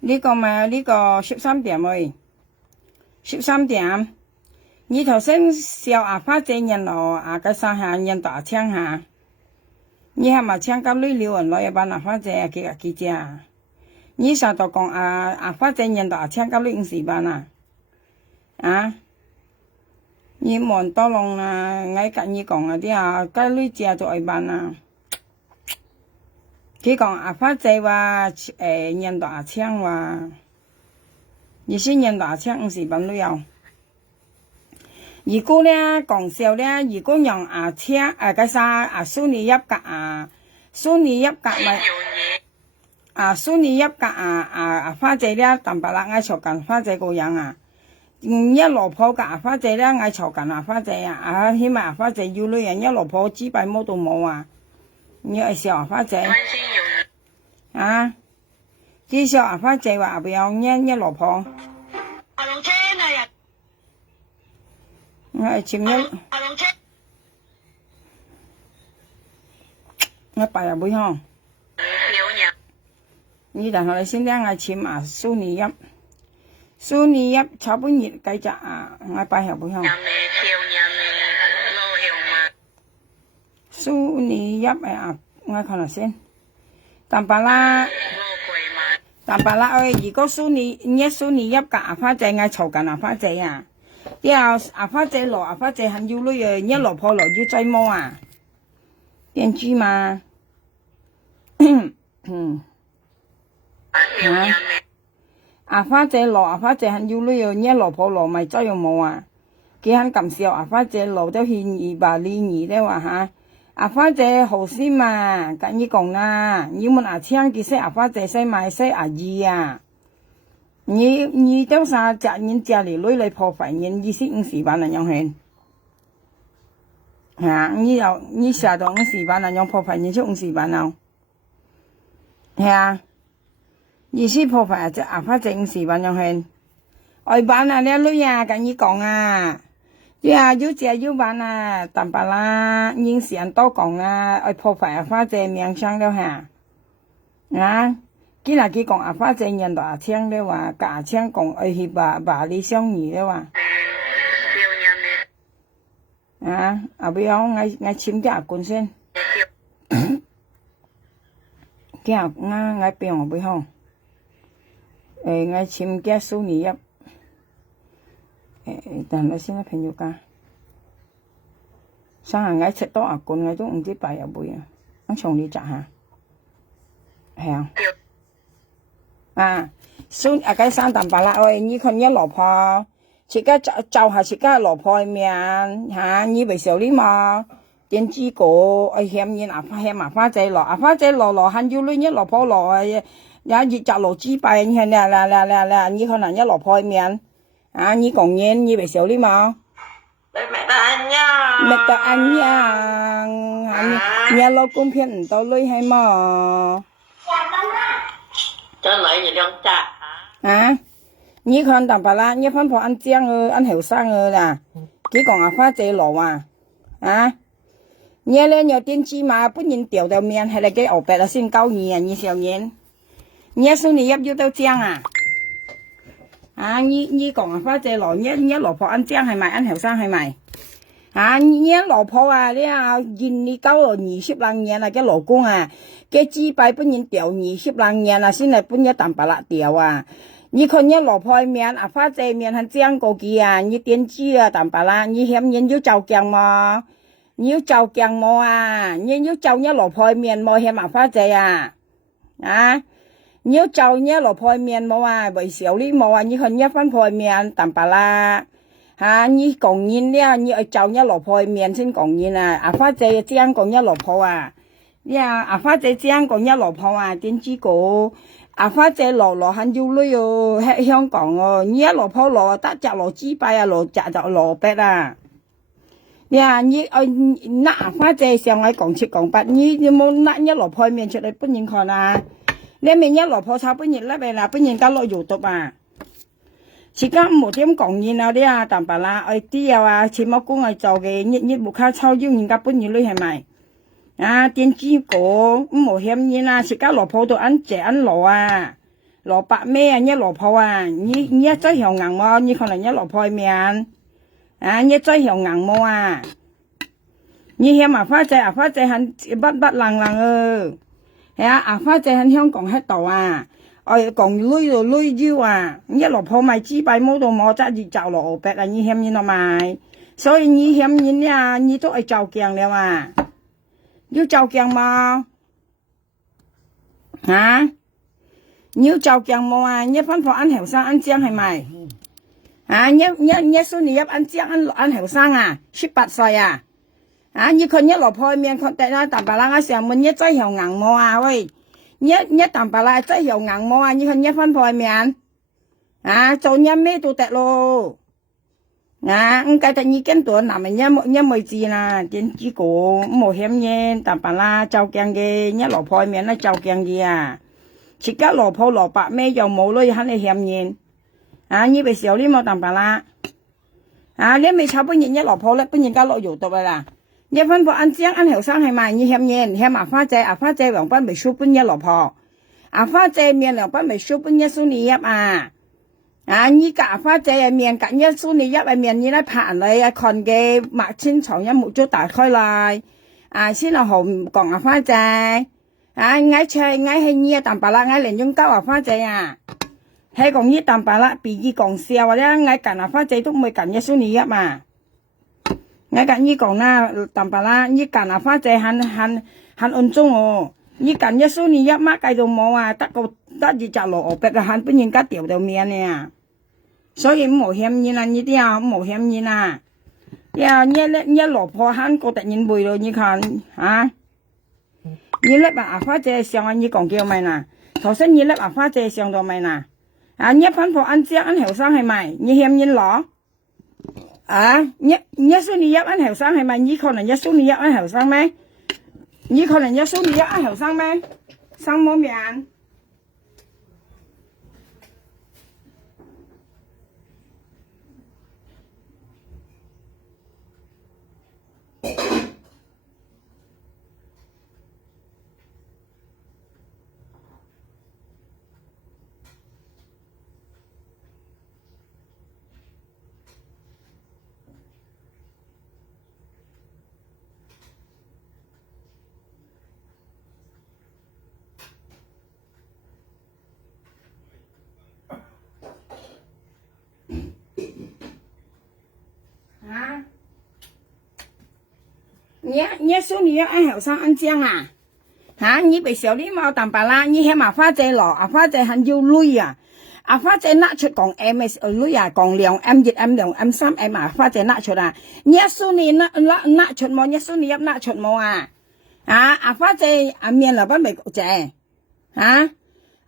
呢個咪呢個13點喎，13點。你頭先笑阿花姐人咯，個山下人大槍下，你係咪槍甲女了人攞一班阿花姐幾隻啊？你上度講阿花姐人大槍甲女50班啊？啊？你望多龍啦，我跟你講啲甲女隻做一班啊。佢講阿花姐話人大槍話，你先人大槍50班都有。如果咧講笑咧，如果用車個啥蘇尼一格蘇尼一格咪蘇尼一格花姐咧，淡白啦，嗌嘈緊花姐個樣啊，一落鋪個花姐咧，嗌嘈緊花姐啊，起碼花姐要女人一落鋪支幣冇到冇啊，你愛笑花姐啊，至少花姐話不要一落鋪。我前一，我拜入會嗬。你但係你先聽我簽蘇尼一，蘇尼一炒半熱計隻我拜入會嗬。蘇尼一我看下先，淡白啦，如果蘇尼一個花姐我嘈緊花姐啊。啲花姐落花姐很要女啊，一落鋪落要追摸啊，電豬嘛，花姐落花姐很要女啊，一落鋪落咪追又冇啊，佢很咁笑花姐落都獻二百年咧話花姐好先嘛，跟你講啦，你們請佢識花姐識買識二啊。你當啥隻人家裏女嚟破壞人20-50萬人用錢，你下到50萬人用破壞人出50萬咯，意思破壞隻花姐50萬用錢，外班你女跟你講要借要班淡白啦，應時人多講愛破壞花姐名聲了今日佢講花姐人大槍咧話，假槍講愛去把你相遇咧話，不要我簽啲官先，今日我變我不好，我簽啲蘇尼入，但係先朋友家，上下我食多官我都唔知擺入去我從你摘下，係cái山淡白啦，你看一老婆，自家就下自家老婆面你未少啲嘛？點知個嫌人花姐落，花姐落很要女一老婆落也熱雜落支幣，你看你可能一老婆面你講嘢你未少啲嘛？mẹ ta anh nha, nhà lo công片唔到女係嘛？真係你兩隻你看淡白啦，你分破ăn江ăn後生啦，佢講花姐羅你咧有電視嘛，本人掉到面係嚟嘅後白先高二你小年，你說你入到江你講花姐羅，你老婆ăn江係咪ăn後生係咪？你老婆你你交了20lang年嘅老公嘅支幣本人掉20lang年先係本一淡白啦掉你看你老婆面花姐面係將過佢你點知淡白啦，你嫌人要照鏡嘛？你要照鏡冇你要照你老婆面冇嫌花姐你要照你老婆面冇為少啲冇你看你分婆面淡白啦。你講人咧，你愛照你老婆面先講人花姐這樣講你老婆你花姐這樣講你老婆點知個花姐落很要女喺香港你老婆落得隻落支幣落隻就落白你愛拿花姐上愛講七講八，你冇拿你老婆面出嚟本人看你面你老婆炒本人啦本人家落油毒時間冇點講嘢啲淡白啦，啲前冇工做嘅，一冇卡抽腰人家本人女係咪？電子果冇嫌你啦，食家蘿蔔都ăn trẻ ăn lò à，蘿蔔咩啊，一蘿蔔啊，你真係硬麼？你可能一蘿蔔面，你真係硬麼啊？你嫌花仔很不冷冷係啊，花仔喺香港喺度啊，講累就累腰啊，一蘿蔔賣幾百冇到冇揸住就落白啊，你嫌你落賣，所以你嫌你啊，你都係照鏡了啊。要照鏡嗎？你要照鏡麼啊？你吩咐ăn後生ăn姜係咪？你孫女入ăn姜ăn後生啊？18歲啊？你看你老婆面看得那大白啦，上門你真係硬麼啊？喂，你大白啦真係硬麼啊？你看你吩咐面，做你咩都得咯。唔計得你跟多男人一妹子啦，點知個冇險嘢，但白啦照鏡嘅，一老婆面啦照鏡嘅啊，自家老婆蘿蔔咩又冇咯，肯你險嘢，你咪少啲冇但白啦，你未炒半日一老婆咧，半日家落油到啦，你吩咐ăn姜ăn後生係咪？你險嘢，險花仔兩班未燒半一老婆，花仔面兩班未燒半一蘇你入啊。你夾花仔嘅面夾一蘇你一嘅面，你咧拍嚟看嘅抹清床一木咗打開來，先係好講花仔，嗌係你蛋白啦，嗌連種膠花仔啊，係講你蛋白啦，比爾講笑或者嗌揀花仔都唔會揀一蘇你一嘛，嗌揀你講啦蛋白啦，你揀花仔很安中哦。你揀一蘇你一乜計到冇啊？得住就落河壁啊！肯本人家掉到面呢，所以冇險嘢啦，呢啲啊冇險嘢啦。一蘿蔔肯個突然背咯，你看你粒花仔上你講叫咪嗱？頭先你粒花仔上到咪嗱？你吩咐ăn姜ăn後生係咪？你險嘢攞？一蘇你一ăn後生係咪？你可能一蘇你一ăn後生咩？你可能一蘇你一ăn後生咩？生冇面。你說你要按後生按姜啊？你被小禮貌蛋白啦，你起碼花仔落，花仔很要累啊，花仔拿出講 MS 累啊，講2 M1 M2 M3 M 花仔拿出啊，你說你拿出麼？你說你要拿出麼啊？花仔面老闆未謝，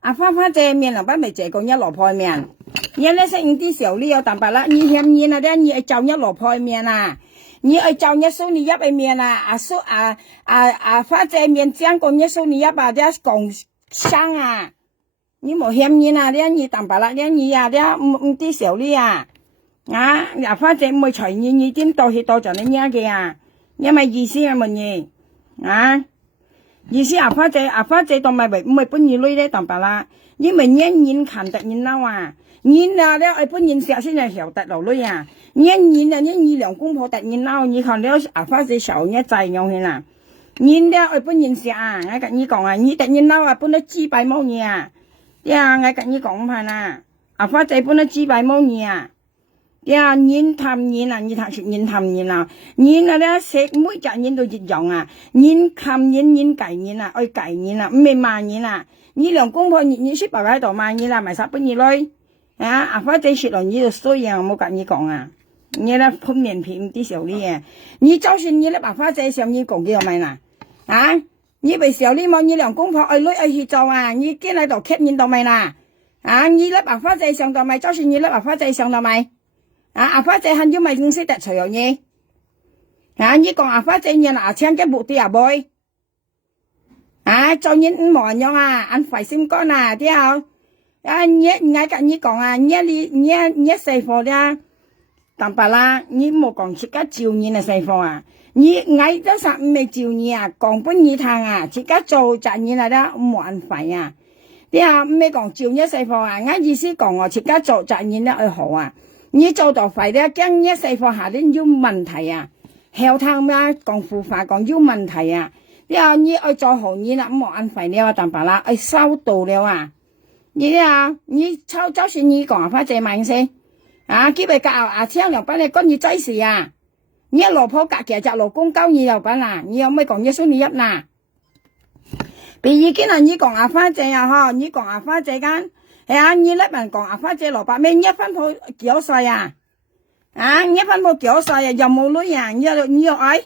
花仔面老闆未謝講一蘿蔔面，你咧食啲小禮有蛋白啦，你嫌你那啲你就一蘿蔔面啊？你照一蘇你一嘅面花仔面將個一蘇你一啲講生啊，你冇嫌你那啲你蛋白啦，你啲小禮花仔唔會隨你點多去多就你嘅因為意思係乜嘢意思花仔當咪唔係本意女咧蛋白啦，你咪人看得人嬲啊，人咧係本人食先係曉得落女啊。你兩公婆突然鬧，你看了花仔小一仔樣去啦。你咧愛本人食我跟你講你突然鬧本來幾百毛嘢我跟你講唔係啦。花仔本來幾百毛嘢人氹人你睇人氹人啦。人咧食每隻人都一樣人氹人計人愛計人唔係罵人你兩公婆你說白喺度罵人咪殺本兒女花仔說落你就衰我冇跟你講你咧噴面皮啲小禮你就算你咧把花仔上你講叫咪啦你被小禮望你兩公婆愛女愛去做你見喺度吸引到咪啦你咧把花仔上到咪就算你咧把花仔上到咪花仔很少咪認識得除咗你你講花仔你請嘅目的妹做人唔忙樣按費心肝之後你跟你講你細貨咧蛋白啦，你冇講自家照人細貨你挨得上未照你啊，講本你聽啊，自家做責任嚟啦，冇人費啊。你啊唔係講照一世貨啊，我意思講我自家做責任咧去好啊。你做到費咧，驚一世貨下啲有問題啊，後頭咩講腐化講有問題啊。你啊你去做好你啦，冇人費了啊，但白啦，去收到了啊。你啊，你抽就算你講翻這萬先，啊，基本教聽兩班你跟你仔事啊。你老婆隔嘅就老公教你又班啦，你有咩講嘢算你入啦？比如今日你講花姐啊嗬，你講花姐間，係啊，你呢邊講花姐蘿蔔咩？一分鋪幾多歲啊？啊，一分鋪幾多歲啊？又冇女人，你又愛，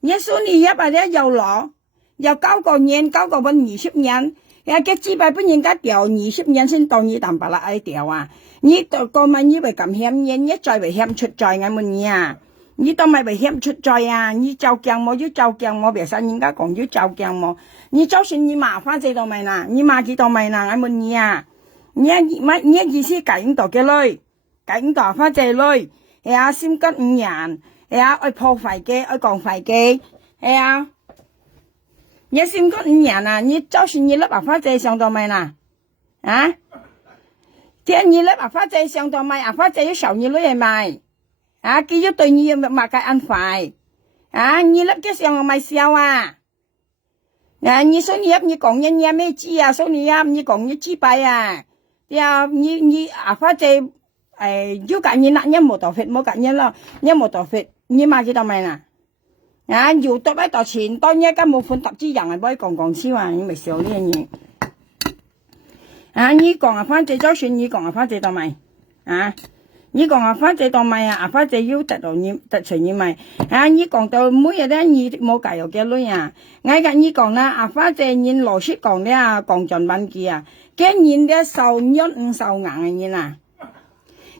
你算你入啊？你又攞，又9個年，9個本20年，呀，嘅幾百本人家掉20年先到你淡白啦愛掉啊！你到個咪以為咁險嘢，一再為險出在我們你啊！你當咪危險出在啊！你照鏡冇要照鏡冇，別使人家講要照鏡冇。你就算你麻花這度咪啦，你麻幾度咪啦，我問你啊！你意思揀到嘅女，揀到花這女，係啊，先跟5人，係啊，愛破壞嘅，愛講壞嘅，係啊，你先跟5人啊！你就算你粒麻花這上到咪啦，啊！聽你粒麻花這上到咪，麻花這要受你女係咪？啊，佢要對你嘛個安排，啊，你粒嘅上咪笑啊，啊，你說你講人家咩知啊，說你講你知敗啊，呀，你或者要揀你那一冇多費，冇揀你咯，一冇多費，你買幾多米啦？啊，要多一多錢，當一家冇款特資人係可以講笑啊，你咪笑呢樣嘢，啊，你講翻這就算你講翻這多米，啊。你講花姐當咪啊，花姐要得到你得隨你咪，啊！你講到每日咧，你冇教育嘅女啊，我跟你講啦，花姐人羅雪講咧啊，講盡文字啊，今年咧受虐唔受硬嘅人啊，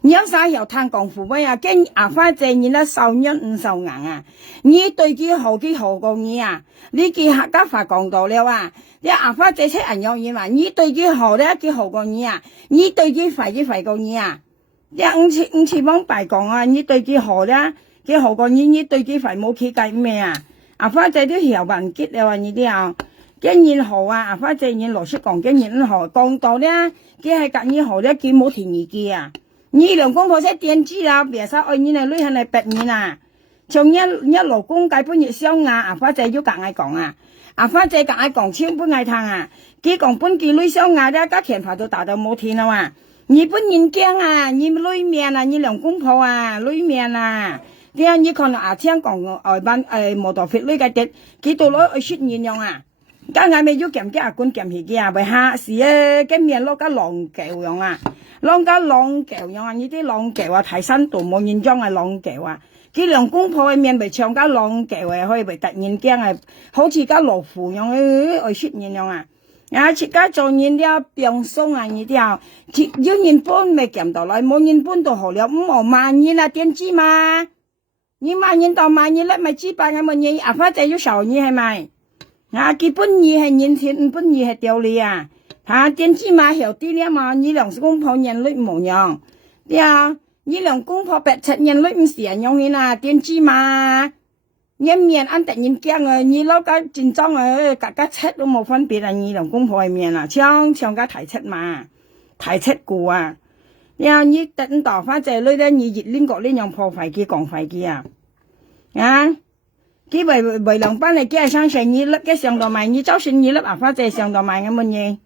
你有啥又談功夫咩啊？今花姐人咧受虐唔受硬啊，你對佢好過你啊，你見客家話講到了啊，你花姐出人樣嘢嘛，你對佢好咧，佢好過你啊，你對佢廢過你啊。你五次幫白講啊！你對佢好咧，佢好過你對佢廢冇企計咩啊？花姐都曉文結了啊！你啲啊，竟然好啊！花姐人羅出講竟然好，講到咧，佢係隔你好咧，佢冇田兒記啊！你兩公婆識點知啦？別說愛你嚟女係嚟逼你啊！從一老公計半夜燒啊！花姐要隔嗌講啊！花姐隔嗌講千般嗌嘆啊！佢講半件女燒啊咧，家前排都打到冇田啦嘛！你本人驚啊，你女面啊，你兩公婆啊，女面啊，啲啊，你可能聽講外班冇多費女嘅啲，幾多攞去出現樣啊？家下咪要檢嘅官檢起嘅啊，為下時啊，今面攞個浪橋樣啊，攞個浪橋樣啊，呢啲浪橋啊，提身度冇現裝係浪橋啊，佢兩公婆嘅面咪唱家浪橋啊，可以咪突然驚啊，好似家羅湖樣去出現樣啊。啊！自家做人了變鬆啊！你條有人搬未見到來，冇人搬到好了，5萬人啊，點知嘛？你萬人到萬人咧，咪知辦咁嘅嘢，花姐要受你係咪？啊！佢本意係人錢，本意係掉你啊！嚇點知嘛？後啲咧嘛，你兩公婆人類模樣，呀！你兩公婆白出人類唔是人樣嘅啦，點知嘛？一面按突然驚啊！你老家戰爭啊，大家七都冇分別啊！你兩公婆嘅面啊，唱家提出嘛，提出過啊！呀，你等到花姐女咧，你熱戀國呢樣破壞機講壞機啊！啊，佢為兩班嚟幾係相信你粒嘅上到埋，你就算你粒花姐上到埋咁嘅嘢。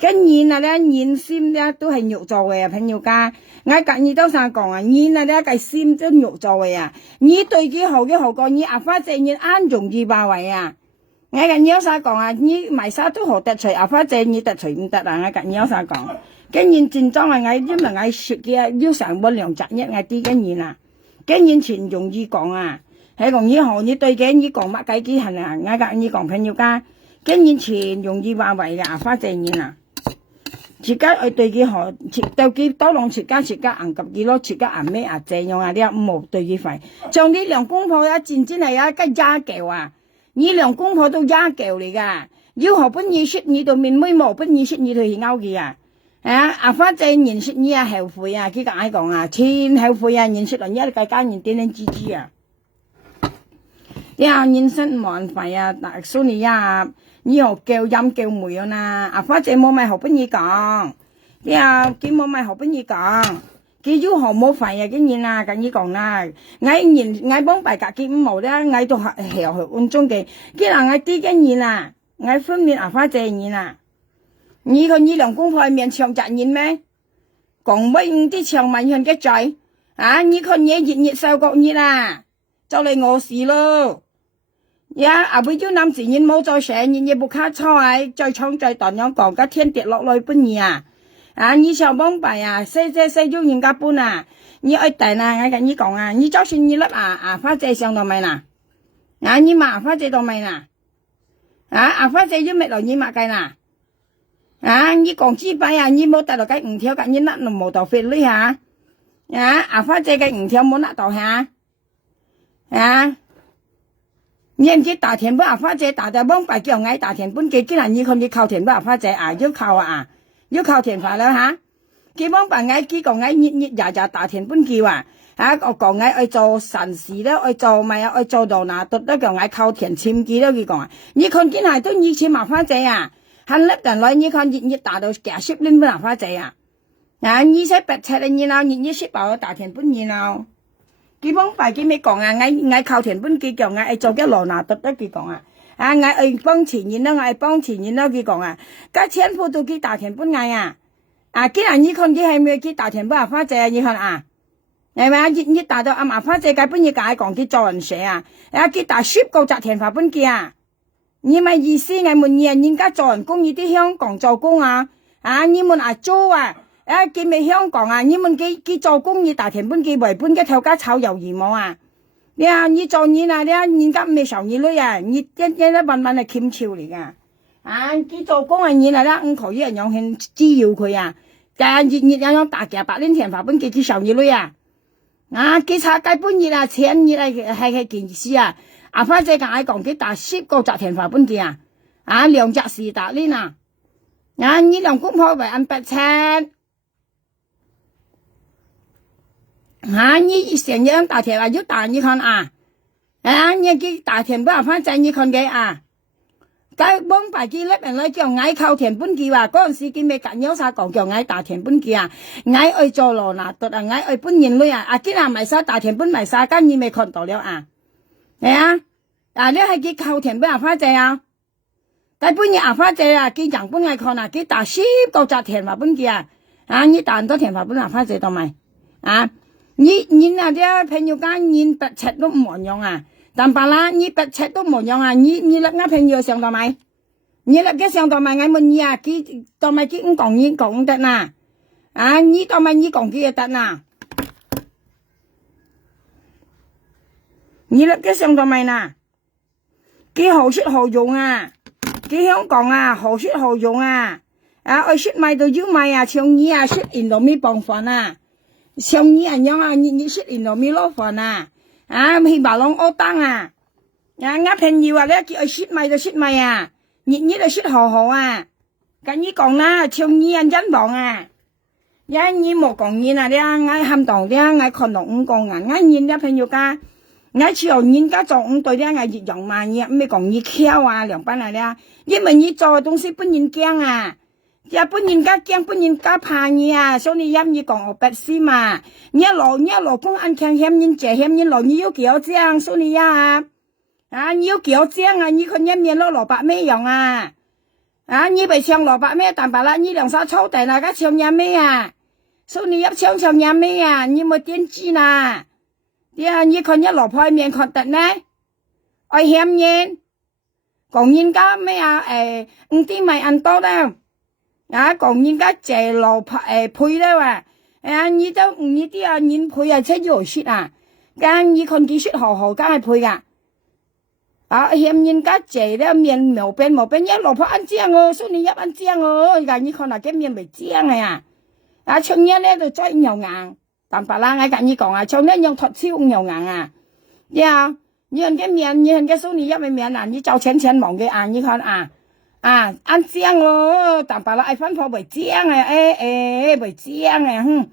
跟人啊咧，人心咧都係肉做嘅啊，朋友家，我隔你都想講啊，人啊咧個心都肉做嘅啊，你對佢好過你花姐人啱容易包圍啊，我隔你有啥講啊，你賣啥都好得罪花姐你得罪唔得啊，我隔你有啥講，跟人戰爭啊，我因為我說嘅要上本良責一我啲跟人啊，跟人全容易講啊，係講你好，你對嘅你講乜計幾恨啊，我隔你講朋友家，跟人全容易包圍嘅花姐人啊。自家愛對佢好，對佢多攏自家硬及佢咯，自家硬咩這樣啊？你冇對佢廢，像你兩公婆啊，真係啊，個丫頭啊，你兩公婆都丫頭嚟噶，要何本意說你到面妹冇本意說你去勾佢啊？花姐人說你啊後悔啊，佢講講啊，千後悔啊，人說人一個家人點點支支啊，呀，人生冇費啊，但蘇尼呀，你又叫飲叫梅啊呐，阿花姐冇咪好俾你講，呀，佢冇咪好俾你講，佢要好冇費啊，嘅人啊，跟你講啦，我幫大家佢唔好咧，我都係去按中嘅，佢嗱我啲嘅人啊，我訓練阿花姐人啊，你看你兩公婆面長責任咩？講乜啲長文人嘅嘴啊？你看你熱受過熱啦。就嚟我事咯，呀！阿妹要諗自然冇再寫，人亦不卡菜，再創再斷樣講，個天跌落來半年啊！啊，你上幫辦啊，細要人家搬啊，你愛等啊，我跟你講啊，你就算你粒阿花姐上到咪啦，啊，你媽阿花姐到咪啦，啊，阿花姐要咩來你媽計啦，啊，你講幾擺啊，你冇得到計5條，咁你甩都冇到飛女嚇，啊，阿花姐計5條冇甩到嚇。啊！年紀大田不阿花姐打的幫白叫嗌大田本記，既然你看你靠田不阿花姐啊，要靠啊，要靠田法啦吓。佢幫白嗌幾個嗌日大田本記啊，啊個講嗌愛做神事咧，愛做咪愛做到哪都得叫嗌靠田簽記咧，佢講啊，你看見係都以前阿花姐啊，很叻人來你看日打到假10年不阿花姐啊，啊你才白切你然後日10包大田本然後。佢幫白佢咪講啊，我靠田本佢講啊，做嘅羅拿得佢講啊，啊我愛幫前人啦，我愛幫前人啦，佢講啊，家千戶都佢大田本嗌啊，啊既然你看佢係咪佢大田本阿花姐啊，你看啊，係咪啊？你打到阿花姐嘅本嘢解講佢做人寫啊，啊佢打10個集田法本嘅啊，你咪意思係問人家做人工，呢啲香港做工啊，啊你們啊做啊。啊！佢咪香港啊！你們佢做工業大田本佢為本嘅頭家炒魷魚冇啊！你啊，你做嘢啊！你啊，人家未受兒女啊！你一慢慢係欠潮嚟噶啊！佢做工係嘢啦，唔可以人樣去滋擾佢啊！但係日樣大嘅白年田法本佢受兒女啊！啊！佢炒雞本嘢啊，錢嘢係件事啊！阿花姐講講佢打10個集田法本嘅啊！啊，2隻是打呢啊！啊，你兩公婆為按8,000。啊！你成日大田啊，要打你看啊！啊！你佢大田不阿花仔你看嘅啊！佢幫白佢叻人來叫嗌靠田本記話，嗰陣時佢咪夾有啥講叫嗌大田本記啊！嗌愛做羅拿獨啊，嗌愛本人女啊！啊！今日咪晒大田本咪晒，今日咪看到了啊！係啊！啊！你係佢靠田不阿花仔啊！但本日阿花仔啊，佢人本愛看啊，佢打10個集田法本記啊！啊！你打多田法本阿花仔到咪啊？你那啲朋友講你白切都唔用啊，但白啦你白切都唔用啊，你粒啱朋友上到咪？你粒嘅上到咪？我問你啊，佢到咪佢唔講你講得呐？啊，你到咪你講佢就得呐？你粒嘅上到咪呐？佢好說好用啊，佢香港啊好說好用啊，啊愛說賣到要賣啊，像你啊說印度米幫飯啊。像你人樣啊，你識印度米攞飯啊，啊去馬龍歐當啊，啊我朋友話咧叫佢識米就識米啊，你就識好好啊，跟你講啦，像你人真忙啊，你冇講你啊，我喊當我看到5個人，我人家朋友家，我只有人家做5對我越用嘛，你咩講你巧啊，兩班嚟因為你做嘅東西本人驚啊。呀，本人家驚，本人家怕你啊！所以你講我白事嘛，你老公安強險人借險人來，你要叫這樣，所以啊，啊你要叫這樣啊，你看一面蘿蔔咩用啊？啊你被搶蘿蔔咩？但白啦，你兩手抽地啦，家搶嘢咩啊？所以你一搶嘢咩啊？你冇點知啦？呀，你看一蘿蔔面看得呢？愛險人，講人家咩啊？啲咪ăn多啦。啊，講人家借路配咧話，啊，你都你啲啊，人配啊，出咗雪啊，咁你看佢雪好好，梗係配噶，啊，嫌人家借咧面毛病，一落破ăn正哦，所以你一ăn正哦，而家你看嗱嘅面咪正啊，啊，唱嘢咧就再又硬，但白啦，我跟你講啊，唱咧用脫超又硬啊，呀，你看嘅面，你看嘅所以一咪面啊，你就淺望嘅硬，你看啊。啊，ăn正哦，但白啦，愛翻破為正啊，為正啊，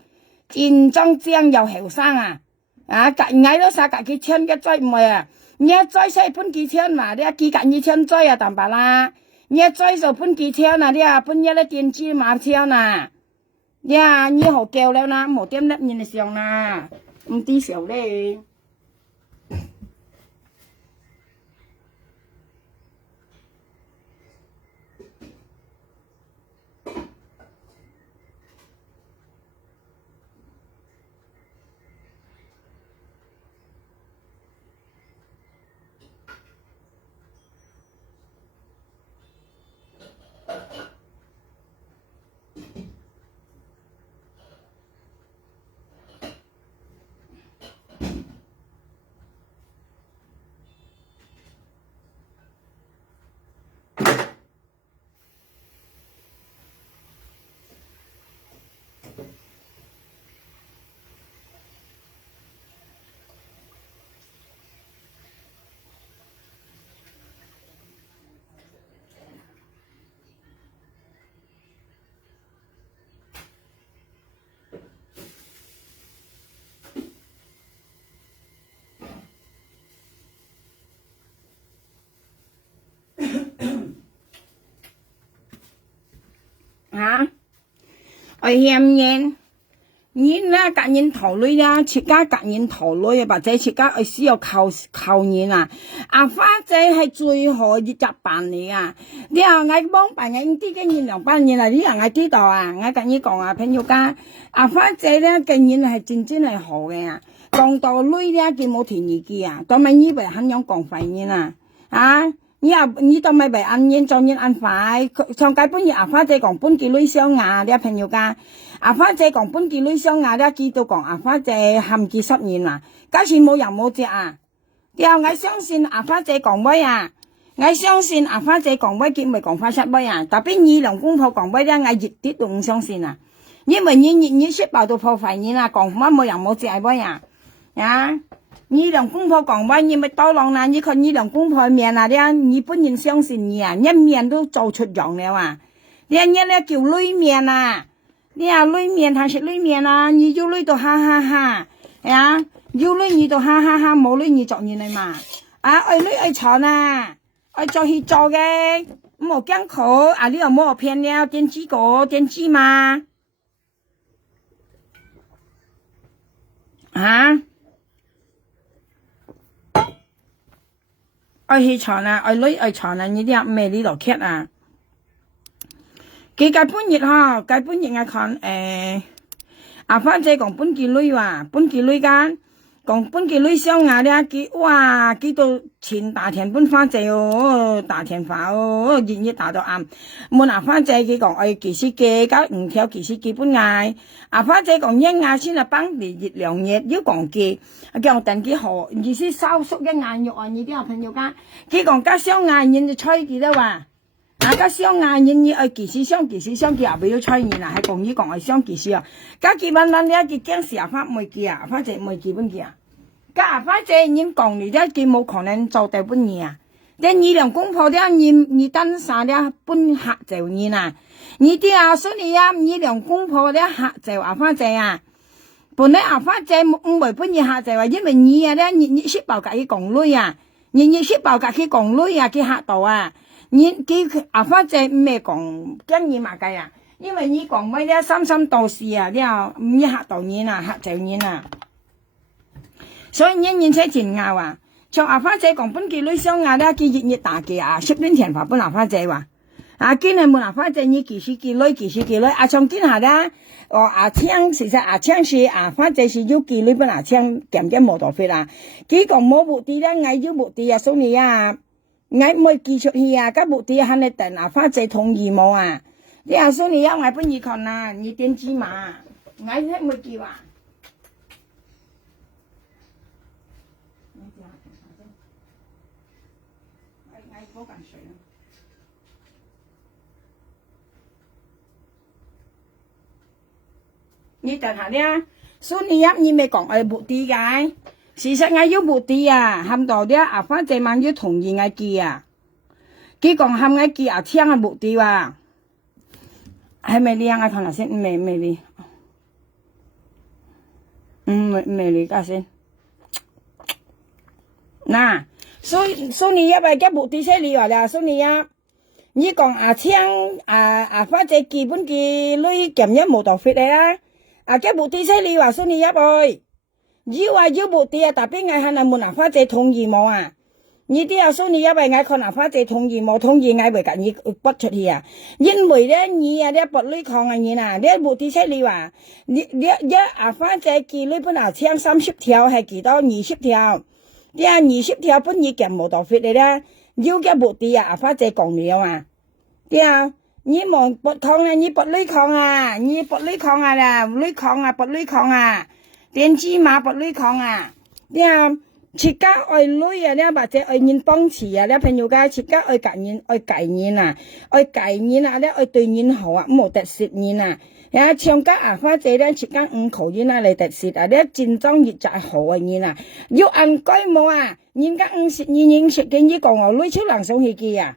戰爭正又後生啊，啊，隔嗌都晒隔幾千嘅追唔係啊，你再say pun幾千嘛，你幾間一千再啊，淡白啦。你再就pun幾千啊，你pun一咧電子碼千啊。你好叫了啦，冇點粒面上啦，唔啲少咧。我嫌人啦，隔人頭女啦，切家隔人頭女或者切家需要靠人啊。花姐係最好一隻辦嚟啊！你話我幫辦人啲嘅人兩班人啊，你話我知道啊，我跟你講啊，朋友家花姐咧嘅人係真係好嘅啊，講到女咧佢冇田意見啊，當咪以為肯樣講廢人啊你都咪被按人做人按快，上街本日花姐講本幾女相牙，你朋友家花姐講本幾女相牙，你見到講花姐含幾10年啊，假設冇人冇隻啊，我相信花姐講乜啊，我相信花姐講乜佢咪講花實乜啊，特別二兩公婆講乜咧，我熱啲都唔相信啊，因為你識爆到破壞你啦，講乜冇人冇隻係乜啊？你兩公婆講話，你咪多浪啦！你看你兩公婆面啊，你本人相信你啊，一面都做出樣了啊！你咧叫女面啊，你女面還是女面啊？你有女就哈哈哈，有女你就哈哈哈，冇女你做你嚟嘛？愛女愛吵啦，愛做去做嘅，冇驚口你又冇騙了，電子嘛？愛去床啦，愛女愛床啦，你啲咩呢度劇啊？佢本日我看花姐講本幾女話，本幾女間講本幾女相牙咧，佢到前大田本花姐大田花熱打到啱。問花姐佢講愛幾時嘅，搞5條幾時基本嗌。花姐講一牙先幫你熱2日，要講嘅。叫等佢好，意思收縮一眼肉啊！你啲朋友家，佢講加雙眼人就吹幾多話，加雙眼人你幾時雙佢也不要吹人啦，係講係雙幾時啊？加幾萬你佢驚時花沒記啊，花姐沒記本記啊，加花姐人講你咧，佢冇可能做到本嘢啊！但你兩公婆咧，你等啥咧本客就你啦，你啲所以你兩公婆咧客就花姐啊！本來花姐唔會本意下就話，因為你識爆格去講女啊，你識爆格去講女啊，佢嚇到啊，佢花姐唔係講驚你嘛計啊，因為你講乜咧三心道事啊，你又唔嚇到你啦，嚇就你啦，所以你才真拗啊，像花姐講本幾女相啊咧，佢熱打嘅啊，10年前本花姐話。今日問花姐你幾時幾女，從今下咧，青其實青是花姐是要幾女本青減冇多費啦，佢講冇目的咧，我要目的所以我冇寄出去個目的係你等花姐同意冇啊？你所以我本意看啦，你點知嘛？我係冇寄話。我敢水了。你等下咧，所以你咪講係目的嘅，事實我有目的啊，含到咧花姐晚要同意我記啊，佢講含我記聽嘅目的啊，係咪呢？我睇下先，未呢？未呢家先。嗱，蘇你一啊，嘅部啲車你話啦，蘇你一，你講啊槍花姐基本嘅女咁一冇到 fit 嚟啦，嘅部啲車你話蘇你一去，要話要部啲啊，特別嗌係咪問花姐同意冇啊？你啲啊蘇你一為嗌佢花姐同意冇同意嗌為緊你不出去啊？因為咧你啊啲不女抗啊你嗱，呢部啲車你話你花姐嘅女本啊槍30條係幾多20條？啲啊20條本已經冇到 fit 嚟啦，要嘅部啲啊花姐講了啊，啲啊你望不抗啊，你不女抗啊，你不女抗啊啦，女抗啊不女抗啊，電子碼不女抗啊，啲啊。切家愛女啊，咧或者愛人當持啊，咧朋友家切家愛介人啊，愛介人啊，咧愛對人好啊，冇特色人啊。呀，唱歌啊，或者咧切家口人啊嚟特色啊，咧戰爭熱就好啊人啊，要按該冇啊，人家食人食嘅呢個我女超人送去嘅啊，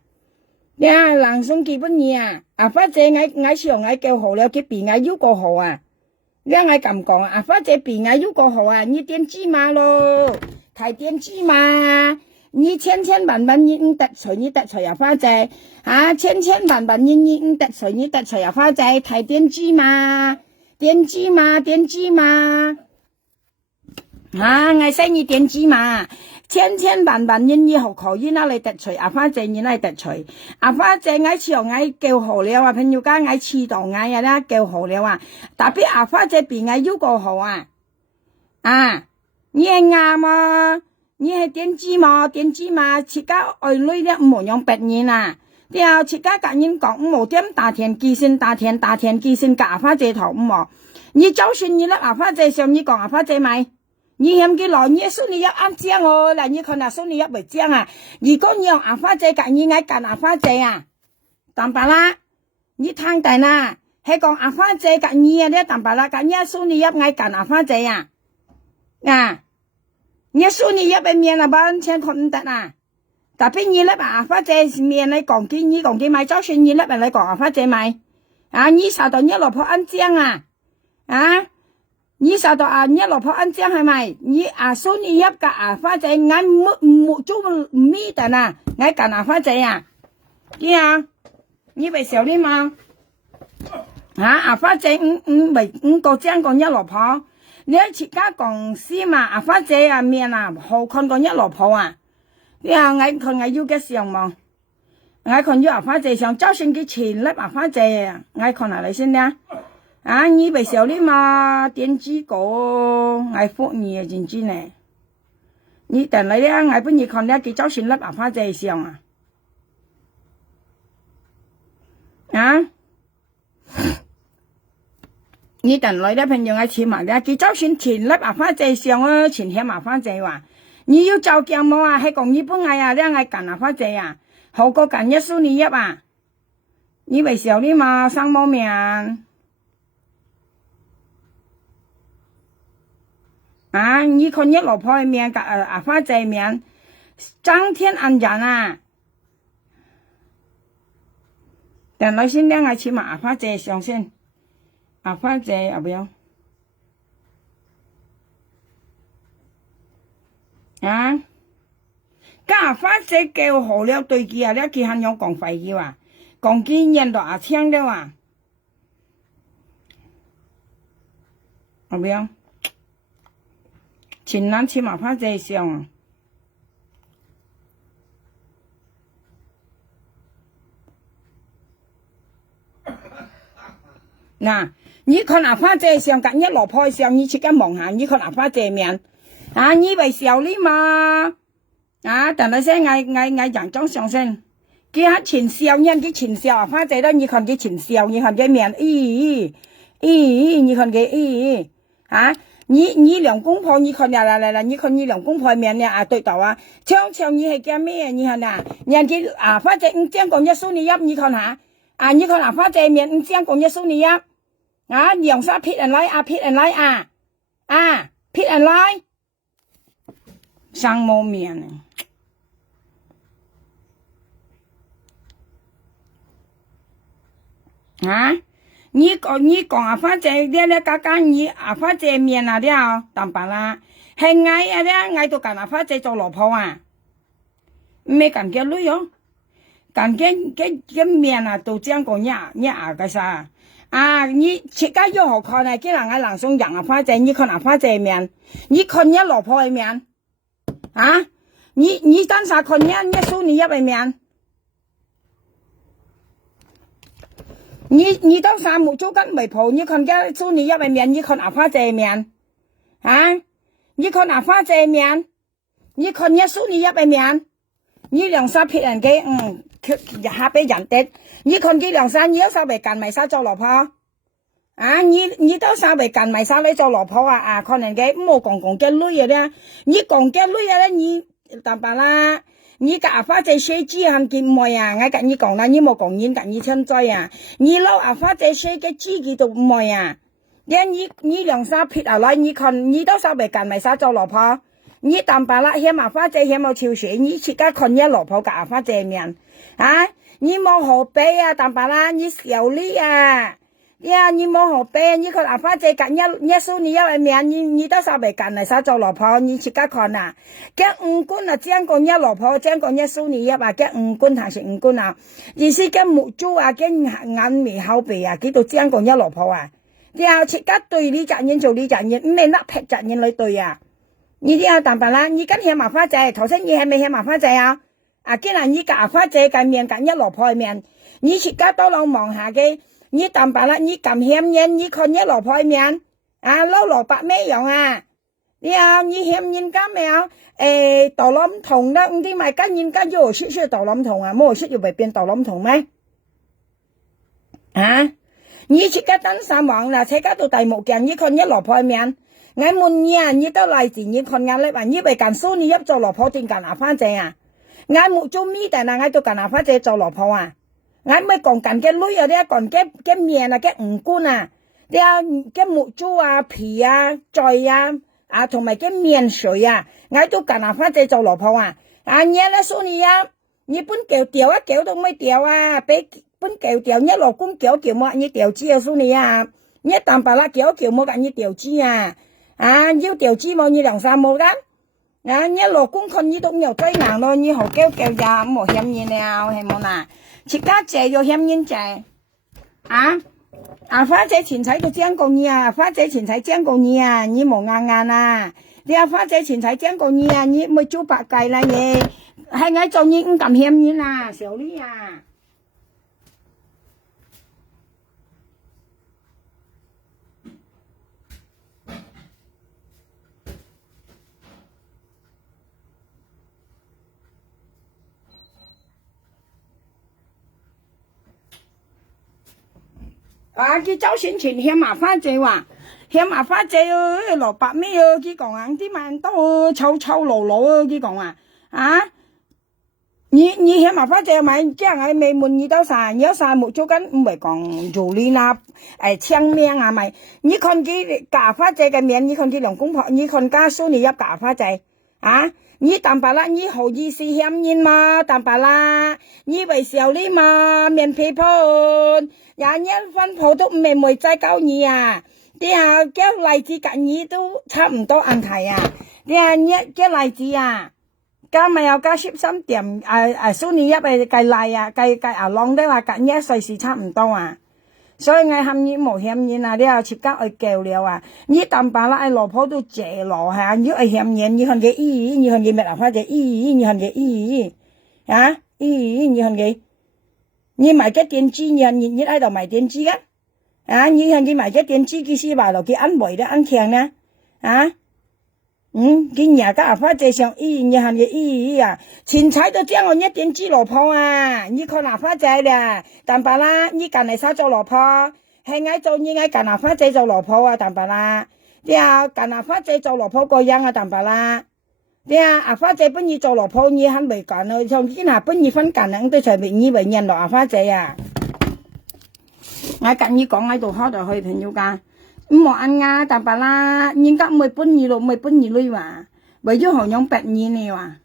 呀人送幾本嘢啊，或者嗌上嗌叫好了，佢變嗌要個好啊，咧嗌咁講啊，或者變嗌要個好啊，你點知嘛咯？睇電視嘛，你千萬人得罪你得罪啊花姐，千萬人得罪你得罪啊花姐，睇電視嘛，我使你電視嘛，千萬人以後可以那嚟得罪啊花姐，你嚟得罪啊花姐，我朝我叫好了啊，朋友家我遲到我呀啦叫好了啊，特別啊花姐比我要個好啊，你係啱啊！你係電子嘛，切家愛女咧唔好用別人啊！啲啊，切家隔人講唔好點大田寄信夾花姐頭唔好。你就算你咧花姐上你講花姐咪，你嫌佢來你蘇你一啱正哦，嗱你看嗱蘇你一為正啊！如果你用花姐隔你嗌夾花姐啊，當白啦，你聽大啦，係講花姐隔你啊咧當白啦，隔你蘇你一嗌夾花姐啊！你說你一百面啦，半千塊唔得啊！特別你咧花姐面嚟講嘅，你講嘅買就算你咧嚟講花姐買，你受到你老婆安正啊！你受到你老婆安正係咪？你說你一個花姐，我冇做咩的啦，我幹花姐啊！你為小啲嘛？花姐唔個正講你老婆。你喺切家公司嘛？花姐啊面啊好看過一老婆啊！你話我要嘅上嘛？我看要花姐上，就算佢錢粒花姐啊，我看下嚟先啦。你為小啲嘛？電子個我福你啊，真真呢。你等嚟咧，我本你看咧，佢就算粒花姐上你等來的朋友我錢埋咧，佢就算錢粒花姐上啊，錢險花姐話，你要做鏡冇啊，係講日本嗌啊，咧嗌幹花姐啊，好過幹一蘇你一啊，你為小啲嘛，生冇命你看一老婆嘅命夾花姐命，張天安人啊，等來先咧，我錢埋花姐上先。花姐要不要？家花姐叫好了對佢啊，咧佢肯用講廢嘅話，講幾人落槍了啊？要不要？前兩次嘛花姐上你看花姐上隔一老婆上，你去間望下，你看花姐面你為小哩嘛但係先嗌人裝上身，佢喺前笑人佢前笑花姐咧，你看佢前笑，你看佢面你看佢你兩公婆，你看嚟，你看你兩公婆面咧對頭唱你係叫咩？你看人哋花姐唔將講一蘇你入，你看下你看花姐面唔將講一蘇你入。用晒撇人來撇人來撇人來，生冇面你講花姐咧家你花姐面了當白啦，係嗌到揀花姐做老婆咩干嘅女哦，干嘅面啊，都講個呀個啥？啊，你切家要好看呢？既然我人送人啊花仔，你看啊花仔面，你看你老婆的面，啊，你當啥看你蘇你一嘅面？你當啥冇做緊媒婆？你看家蘇你一嘅面，你看啊花仔的面，啊，你看啊花仔的面，你看你蘇你一嘅面，你兩三撇人嘅，下俾人哋。你看佢梁生，你都稍微近埋晒做老婆，啊！你都稍微近埋晒你做老婆啊！可能嘅冇講嘅女嘅咧，你講嘅女嘅咧，你當白啦，你個阿花仔寫字行見唔會啊！我跟你講啦，你冇講人跟你稱在啊！你老阿花仔寫嘅字佢都唔會啊！你梁生撇下來，你看你都稍微近埋晒做老婆，你當白啦，嫌阿花仔嫌冇潮水，你自家看你老婆個阿花仔面，啊！你冇好背啊，當白啦，你小力啊，呀，你冇好背，你看阿花姐干一數你要面，你都稍微干嚟啥做老婆，你自家看啊，嘅五官啊，將個一老婆，將個一數你要啊，嘅五官還是五官啊，意思嘅目珠啊，嘅眼眉後鼻啊，佢都將個一老婆啊，呀，自家對你責任做你責任，唔係甩劈責任嚟對啊，你啲啊當白啦，你跟嫌麻花仔，頭先你係咪嫌麻花仔啊？啊！既然你阿花姐嘅面跟一老婆嘅面，你自家多人望下嘅，你當白啦，你咁險人，你看一老婆嘅面，啊，撈蘿蔔咩樣啊？你險人家咩啊？豆冧桶啦，唔知咪跟人家要出豆冧桶啊，冇出要咪變豆冧桶咩？啊！你自家等上網啦，自家到第目鏡，你看一老婆嘅面，我問你啊，你都嚟自你看眼咧，話你為幹數你入做老婆定幹阿花姐啊？我冇做咩但係我都近阿花姐做老婆啊！我咪講緊嘅女啊，啲講嘅面啊，嘅五官啊，啲嘅木珠啊、皮啊、嘴啊，同埋嘅面水啊，我都近阿花姐做老婆啊！啊，你咧說你啊，你本掉都沒掉啊，俾本掉，你老公掉冇你掉紙啊，說你啊，你當白啦掉冇緊你掉紙啊，啊，要掉紙冇你兩三冇㗎。啊！你老公看你都有追難咯，你好叫呀，冇嫌人了，係冇啦。自家姐又嫌人姐，啊！阿花姐前妻都講過你啊，花姐前妻講過你啊，你冇硬啊！你阿花姐前妻講過你啊，你冇做白計啦你，係我做你唔咁嫌人啊，小李啊！啊！佢周選前嫌麻花姐話，嫌麻花姐蘿蔔咩啊？佢講啊，啲萬都臭魯魯啊！佢講啊，你嫌麻花姐咪即係我未滿意到晒，有晒冇做緊唔係講做呢啦，青面啊咪？你看佢假花姐嘅面，你看佢兩公婆，你看家蘇你一假花姐啊！你當白啦，你好意思嫌人嘛？當白啦，你為小你嘛？面皮盤。人分鋪都唔係妹仔教你啊！啲下嘅例子跟你都差唔多問題啊！啲下嘅例子啊，加咪有加攝心點蘇你一計例啊，計阿浪的話跟一歲時差唔多啊！所以我喊你冇嫌人啊！你又切家去叫了啊！你當白啦，老婆都謝落下，你係嫌人，你看佢你看佢咩啦？或者你看佢啊你看佢。你買cái電子你喺度買電子嘅，啊，你看佢買cái電子佢是話落佢安慰的安強呢，啊，佢nhà cái花姐上你看佢啊，前妻都將我一電子老婆啊，你看阿花姐啦，但白啦，你近嚟殺做老婆，係嗌做你嗌近阿花姐做老婆啊，但白啦，啲啊近阿花姐做老婆個樣啊，但白啦。啲阿花姐本意做老婆，你肯未幹咯？從今下本意分幹，都隨便以為人落阿花姐啊！我跟你講喺度開度去朋友家，唔冇按啊，但白啦，人家唔本意咯，唔本意女話，為咗好養別人你話，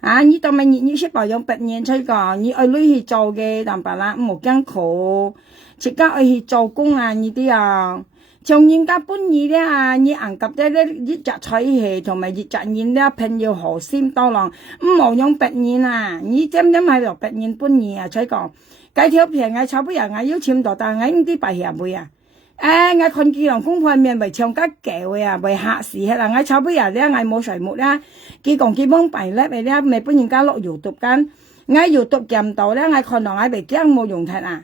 啊！你當咪你識話養別人吹個，你愛女去做嘅，但白啦，冇驚苦，自家愛去做工啊，你啲啊！像人家本意咧啊，你硬夾咧一隻菜戲同埋一隻人咧朋友好心多郎，唔好用別人啊，你點喺度別人本意啊，再講，計條片我差不多我要簽到，但係我啲白協會啊，我看見人公派面為唱家嘅會啊，為客事係啦，我差不多咧我冇水木啦，佢講佢幫白咧咪咧咪本人家落搖讀緊，我搖讀見到咧我看到我被驚冇用睇啊。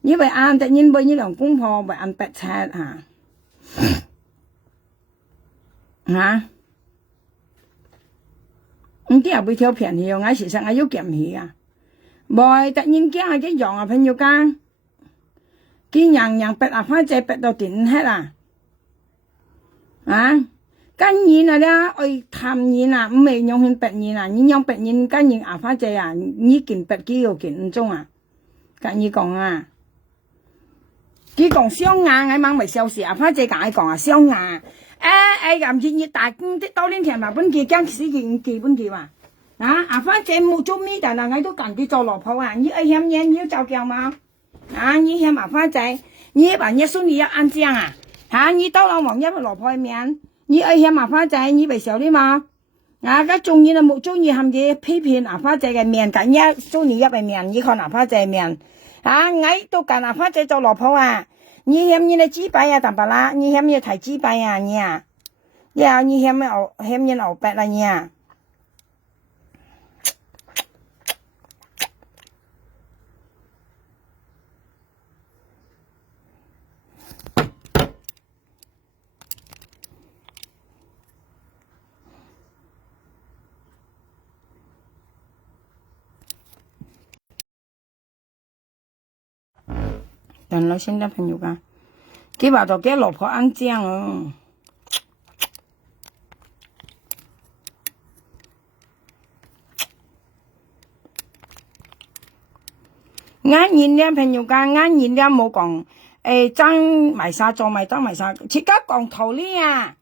như vậy ăn tự nhiên bây nhiêu lòng cũng phò vậy ăn bẹt chẹt hả hả không tiếc bị theo phiền nhiều ngay sự sang ai yếu kiểm hỉ à bồi tự nhiên cái giọng à phải nhiều can cái nhàng bẹt à phải chạy bẹt đầu tiền hết à hả cái gì nè đó ơi tham gì nè mấy nhông hình bẹt gì nè nhông bẹt gì cái gì à phải chạy à như kiện bẹt kia điều kiện trong à cái gì còn à佢講雙牙，我問咪小事啊，反正講講啊雙牙，咁似熱大啲多年前嘛，本佢將死件記本佢嘛，反正冇做咩，但係我都趕佢做老婆啊，你嫌人要照顧嘛，你嫌麻煩仔，你把你孫女要安靜啊，你到了王一個老婆面，你嫌麻煩仔，你咪小啲嘛，個中意啊冇中意含嘅批評麻煩仔嘅面，緊一孫女一嘅面，你看麻煩仔面。我都幹阿花仔做老婆啊！你嫌人哋雞排啊，淡白啦！你嫌人睇雞排啊，你啊，你嫌人牛白啦，你啊！等了新的朋友噶，佢話到嘅老婆安靜哦。啱現啲朋友噶，啱現啲冇講爭埋晒做埋爭埋晒，而家講頭呢啊！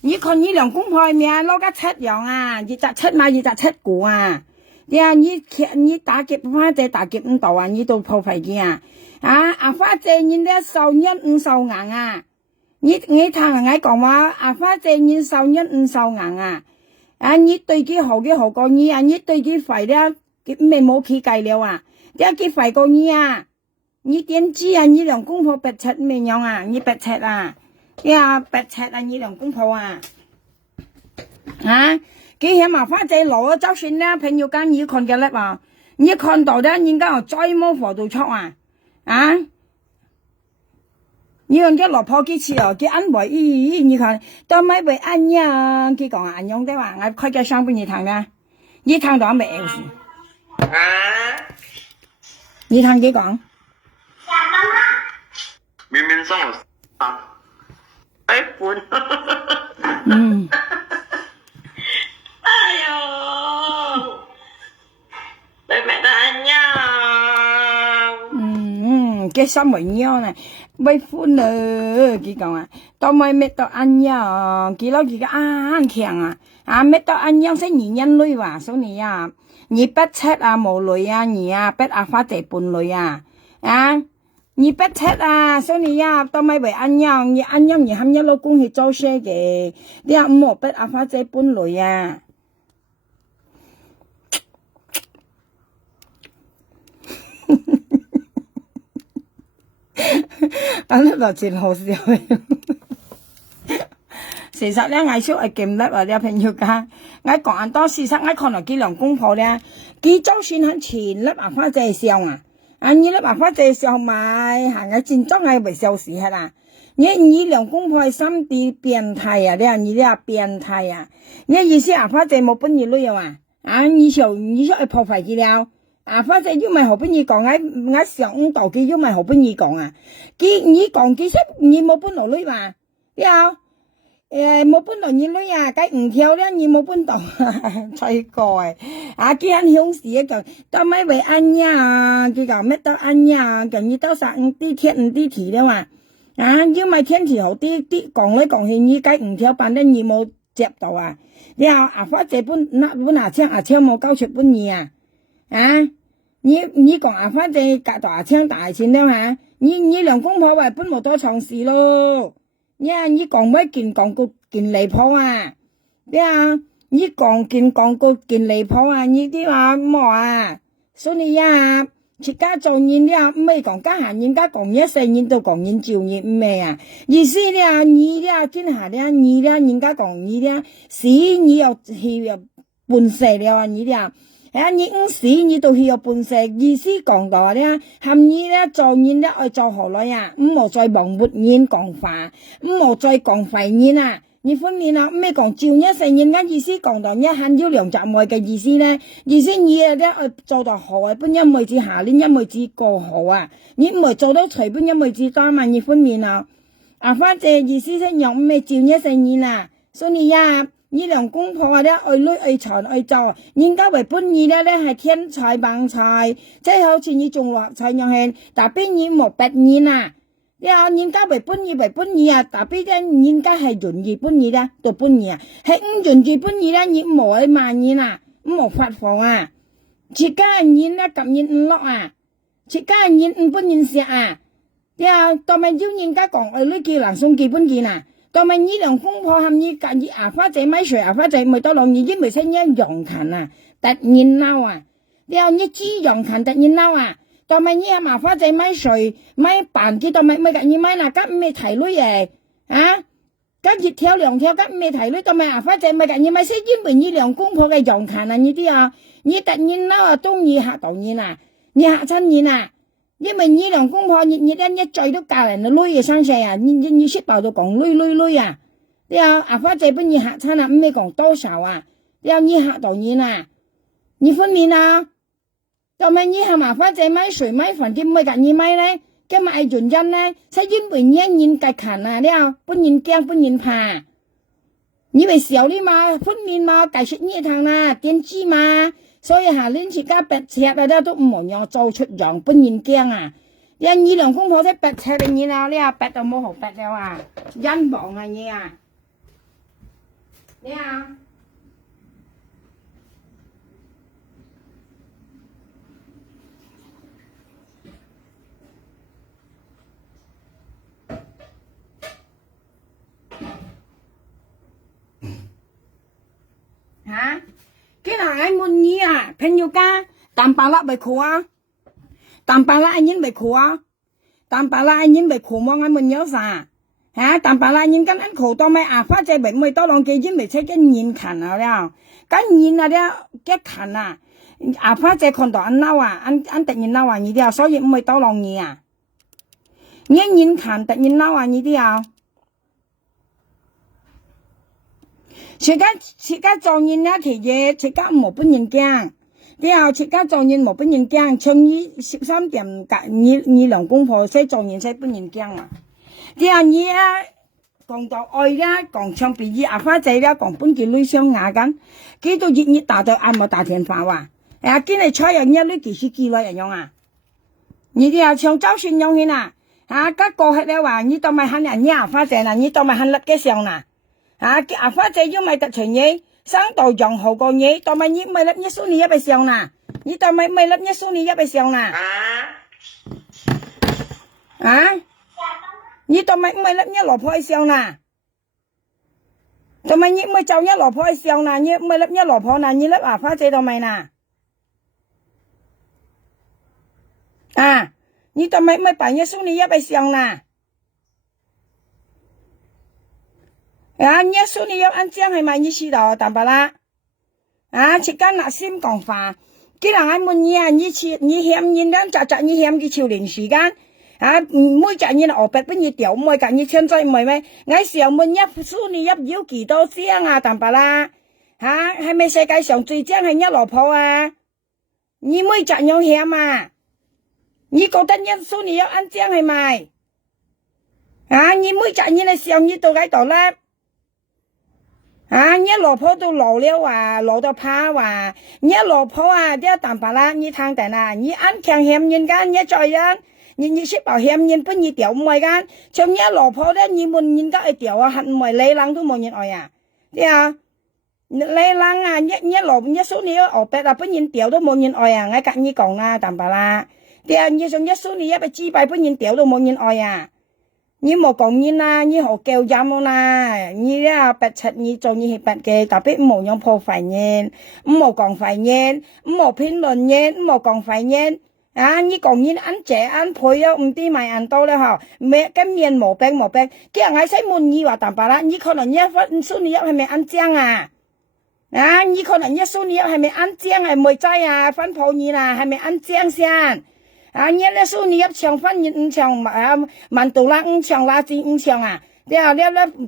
你看呢兩公婆面攞個七樣啊，二隻七嘛，二隻七股啊！你打劫花姐打劫唔到啊！你都破費嘅啊！花姐你咧受一唔受硬啊！你聽人講話花姐你受一唔受硬啊！你對佢好嘅好過你啊！你對佢壞咧，佢咪冇佢計了啊！佢壞過你啊！你點知啊？你兩公婆白柒咩樣啊？你白柒啊！白柒啊！你兩公婆啊！佢嫌麻花仔攞周旋咧，朋友間你看嘅叻啊！你看到咧，人家又再冇火到出啊！你看佢老婆幾次哦，佢安慰你看都咪會安呀？佢講安樣的話，我開個箱俾你睇啦，你睇到未？你睇佢講。明明送我iPhone。哎呦，俾mẹ ta ăn nhau. Cái sao mới nhau này, bây phụ nữ, chị講tao mới mẹ tao ăn nhau, chị nói chị cái ăn khéng mẹ tao ăn nhau sẽ nhìn nhân lưỡi vào, số này nhị bắt chết mồ lưỡi nhị bắt phát tế bùn lưỡi nhị bắt chết số này tao mới phải ăn nhau nhị ham nhau lô cung thì cho xe kì, đi một bắt phát tế bùn lưỡi anh rất là chuyện hậu笑事實咧，藝術係勁叻啊！啲朋友講，我講很多事實，我看到佢兩公婆咧，佢就算喺前粒花仔笑你粒花仔笑咪行喺戰爭係為笑事係啦。你兩公婆係心地變態啊！你變態啊！你意思花仔冇本意女啊？你想去破壞佢了？花仔又咪好本意講，我想唔到佢又咪好本意講你講其實你冇本落女嘛？冇本落你女計唔跳咧，你冇本到吹過佢很凶事講，到咪為安呀？佢講咩到安呀？講你到啥啲天啲題咧嘛？要咪天氣好啲講來講去，你計唔跳班咧，你冇接到花仔本槍冇交出本意你講花仔隔到槍大錢了你兩公婆話本冇多嘗試咯。nha nhí còn mới kiện còn cô kiện lệ phô à nha nhí còn cô kiện lệ phô à nhí đi à mò à số này ya chỉ cả cho nhìn đi mấy còn cả hàng nhìn cả còn nhớ xây nhìn tôi còn nhìn chiều nhìn mẹ à ý思đi nhí đi kiến hạ đi nhí đi nhìn cả còn nhí đi xí nhí又係半世了nhí đi nhí死nhí到去半世意思講到咧含義咧做nhìn咧愛做何來啊唔好再忘活nhìn講法唔好再講廢nhìn啊你分辨啊咩講照一世nhìn嘅意思講到一限要兩集外嘅意思咧意思你咧愛做到好啊本因為至下年因為至過好啊你唔係做到隨便因為至單嘛你分辨啊反正意思係用咩照一世nhìn啊所以呀你兩公婆咧愛女愛財愛做人家為本意咧係天才棒才即係好似你種落菜樣係但邊你冇白nhìn啊人家為本意啊，但係咧人家係順意本意啦，到本意啊，係唔順意本意咧，你唔好去罵人啊，唔好發火啊，自家人咧及人唔落啊，自家人唔本人食啊，當咪要人家講愛女叫人送基本件啊，當咪呢兩公婆含你隔意花仔咪水花仔咪多兩年因為先一用勤啊，突然嬲啊，你知用勤突然嬲啊。當咪呢麻花仔咪水咪扮幾當咪咪嘅你咪嗱急咩提女嘢啊急熱條兩條急咩提女當咪麻花仔咪嘅你咪識因為呢兩公婆嘅用勤啊呢啲啊你突然嬲啊中意嚇到你啊你嚇親你啊因為呢兩公婆你一嘴都教人嘅女嘅生勢啊你識爆到講女啊麻花仔俾你嚇親啊唔係講多少啊你嚇到你啊你分面啊當咪你係麻花仔咪水咪飯啲咪㗎你咪咧，今日係原因咧，係因為你人計勤啊，本人驚本人怕，你為小啲嘛，分面嘛，計食呢趟啊，點知嘛，所以下年自家白尺啊，都唔好讓做出樣，本人驚啊，你兩公婆啲白尺嘅你啊，白到冇好白了啊，因忙啊你啊，cái nào anh muốn nhí à phèn yêu ca tạm bà lại bài khổ à tạm bà lại anh nhìn bài khổ à tạm bà lại anh nhìn bài khổ mong anh muốn nhớ sao tạm bà lại nhìn cái anh khổ tao mày phát chạy bệnh mày tao lòng cái nhìn mày thấy cái nhìn khẩn à đeo cái nhìn à đeo cái khẩn à phát chạy còn đó anh nào anh tự nhiên nào à như đeo所以mày tao lòng nhỉ à nghe nhìn khẩn tự nhiên nào à như đeo自家做人那條嘢，自家冇本人驚。自家做人冇本人驚，像你13點你兩公婆使做人使本人驚啊！你講到愛啦，講唱別意花仔啦，講本件女相雅緊，幾到熱打到按摩打電話話，今日採人一女幾時幾耐樣啊？你唱周旋樣去呐？嗰個係你話你當咪喊人花仔啦，你當咪喊甩嘅上呐？花仔要咪特長嘢，生到用好個嘢，當咪你咪粒一蘇你一百上啦，你當咪粒一蘇你一百上啦，你當咪粒一老婆上啦，當咪你咪就一老婆上啦，你咪粒一老婆啦，你粒花仔當咪啦，你當咪扮一蘇你一百上啦。你說你要按這樣係咪？你知道淡白啦？切間那先講法，既然係問你你嫌人兩扎你嫌佢超年時間，每扎你學白俾你掉，每隔你現在唔係咩？我時候問一說你要幾多張啊？淡白啦？係咪世界上最正係一老婆啊？你每扎有嫌啊？你覺得一說你要按這樣係咪？你每扎你嚟時候你到喺度啦？你老婆都老了啊，老到怕啊！你老婆啊，啲淡白啦，你聽定啦，你按強嫌人間，你再人，你識bảo嫌人不你掉唔係間，像你老婆咧，你問人家去掉啊，恨唔係你冷都冇人愛啊！你冷啊，一數你學白啊，不人掉都冇人愛啊！我隔你講啦，淡白啦，你上一數你一個支幣不人掉都冇人愛啊！你冇講你啦，你好叫音啦，你呀白柒你做你係白嘅，特別唔好用破廢言，唔好講廢言，唔好評論言，唔好講廢言。啊！你講你ăn trẻ ăn phơi á, 唔知咪ăn到啦嗬？咩cái miệng冇病冇病，叫人喺西門你話淡白啦，你可能一分數你係咪ăn姜啊？啊！你可能一數你係咪ăn姜係未知啊？分鋪你啦，係咪ăn姜先？啊！你咧數你搶分五搶啊，萬度啦五搶垃圾五搶啊！你啊你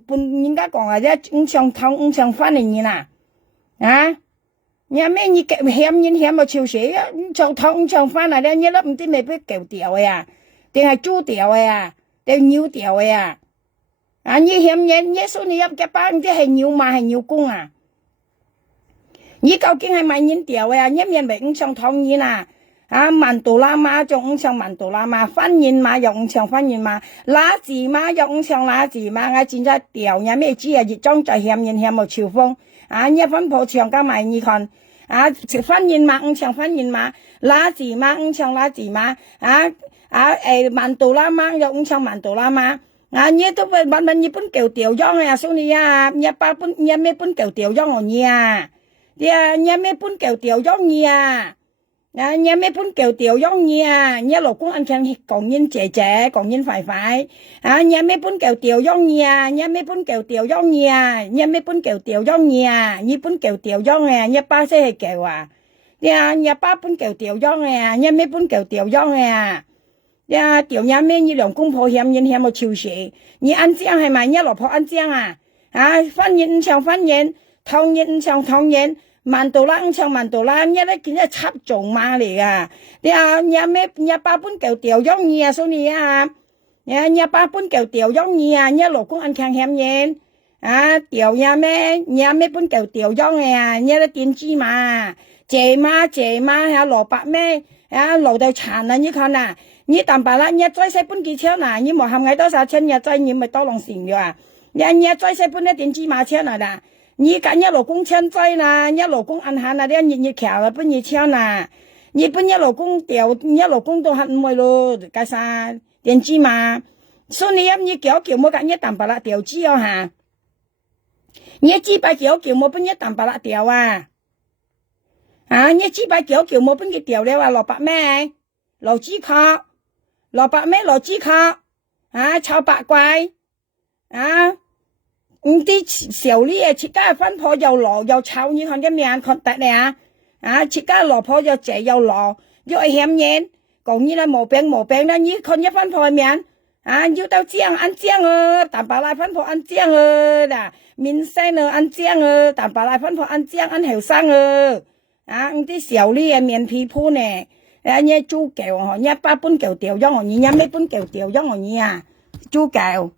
半人家講啊，你五搶湯五搶分嚟你啦，啊！nhà mấy như kẹo hẻm nhìn hẻm mà chiều sĩ chồng thông chồng phan này đây như lớp tí mày biết kẹo tiểu à tiền hay chu tiểu à tiền nhiều tiểu à như hẻm nhện như số này cái ba tí hay nhiều mà hay nhiều cung à như câu kinh hay mày nhìn tiểu à nhém nhìn bị chồng thông như nè màn tổ la ma chồng chồng màn tổ la ma phan nhìn mà dùng chồng phan nhìn mà lá gì mà dùng chồng lá gì mà ngay chính ra tiểu nhà mấy chi à gì trong trời hẻm nhìn hẻm mà chiều phong nhớ phân phô trường các mày như còn phân nhìn mà chẳng phân nhìn mà lá gì mà chẳng lá gì mà màn tổ la ma dùng chẳng màn tổ la ma nhớ tôi về bạn mình như bún kẹo tiểu giông à số này nhớ ba bún nhớ mấy bún kẹo tiểu giông ở nhà nhớ mấy bún kẹo tiểu giông nhà nhà mấy bún kẹo tiểu giông nhà nhà lộc cũng ăn chăng còn nhìn trẻ còn nhìn phải nhà mấy bún kẹo tiểu giông nhà mấy bún kẹo tiểu giông nhà mấy bún kẹo tiểu giông như bún kẹo tiểu giông nhà ba sẽ kẹo à nhà ba bún kẹo tiểu giông nhà mấy bún kẹo tiểu giông tiểu nhà mấy như lòng cung phô hiểm nhìn hiểm một chiều sĩ như ăn giang hay mà nhà lộc phô ăn giang phân nhìn chẳng phân nhìn thông nhìn chẳng thông nhìn màn tổ la chẳng màn tổ la nhớ đấy chính là chắp trộn mà嚟à nhà ba bún kẹo tiểu giông nhà số này nhà ba bún kẹo tiểu giông nhà lộc cũng ăn khang hẻm nhện tiểu nhà mấy bún kẹo tiểu giông nhà là tiền chi mà chế mà lộc bạc mấy lộc đầu chán là như thế nào như tạm bảo là nhà trái xe búnกี่錢啊？你冇含嗌多少錢nhà trái你咪多兩成咗啊？nhà trái xe bún一點幾碼錢啊啦？你揀一老公簽仔啦，一老公按下那啲日橋啦，本日簽啦，你本一老公掉，一老公都係唔會咯，解晒電子嘛，所以你叫冇揀一啖白啦掉紙哦嚇，你幾百叫冇本一啖白啦掉啊，你幾百叫冇本佢掉了啊，落白咩？落紙殼，落白咩？落紙殼，炒白怪，唔知小呢切家分破又羅又臭，你看個面看得咧切家羅破又謝又羅，又係險嘢，講你啦冇病啦，你看一分破面要到醬ăn醬淡白來分破ăn醬嗱，面生ăn醬淡白來分破ăn醬ăn後生唔知小呢面皮鋪呢，你豬腳你八般腳掉咗我你咩般腳掉咗我豬腳。